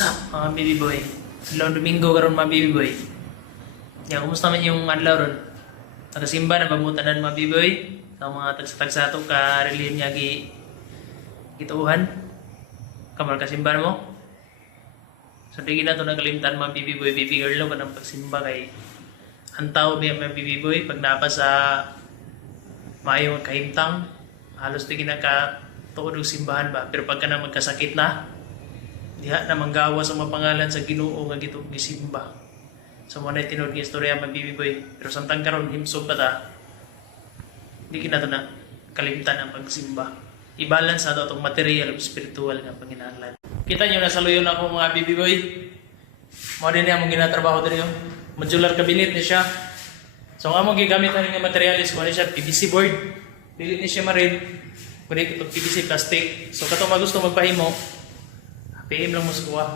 Sup mga baby boy? Adlaw Domingo karon mga baby boy. Ya, kumusta man yung adlaw ron? Nagasimba na pamutanan mga baby boy. Sa mga tagsa-tagsa to ka reliyon niya gituuhan. Kamal kasimba na mo. So di na to nagalimtan mga baby boy, baby girl lo kanang pagsimba kay antaw biya mga baby boy pag napa sa maayong kahimtang halos di ka tuod og simbahan ba, pero pagka na magkasakit na diha na manggawa sa mga pangalan sa Ginoo nga gito gisimba. So mo na tinud nga istorya mga baby boy, pero samtang karon himsog pa ta di kina to na kalimtan ang pagsimba. I-balance na to itong material o spiritual nga panginahanglan. Kita nyo nasa luyon ako mga baby boy. Mo din niya mong ginatrabaho din yung modular cabinet ni siya. So ang among gigamit na nga materialis mo ni siya PVC board. Dili ni siya marin. Kundi ito PVC plastic. So katong gusto magpahimo, PM lang mo sa kuha.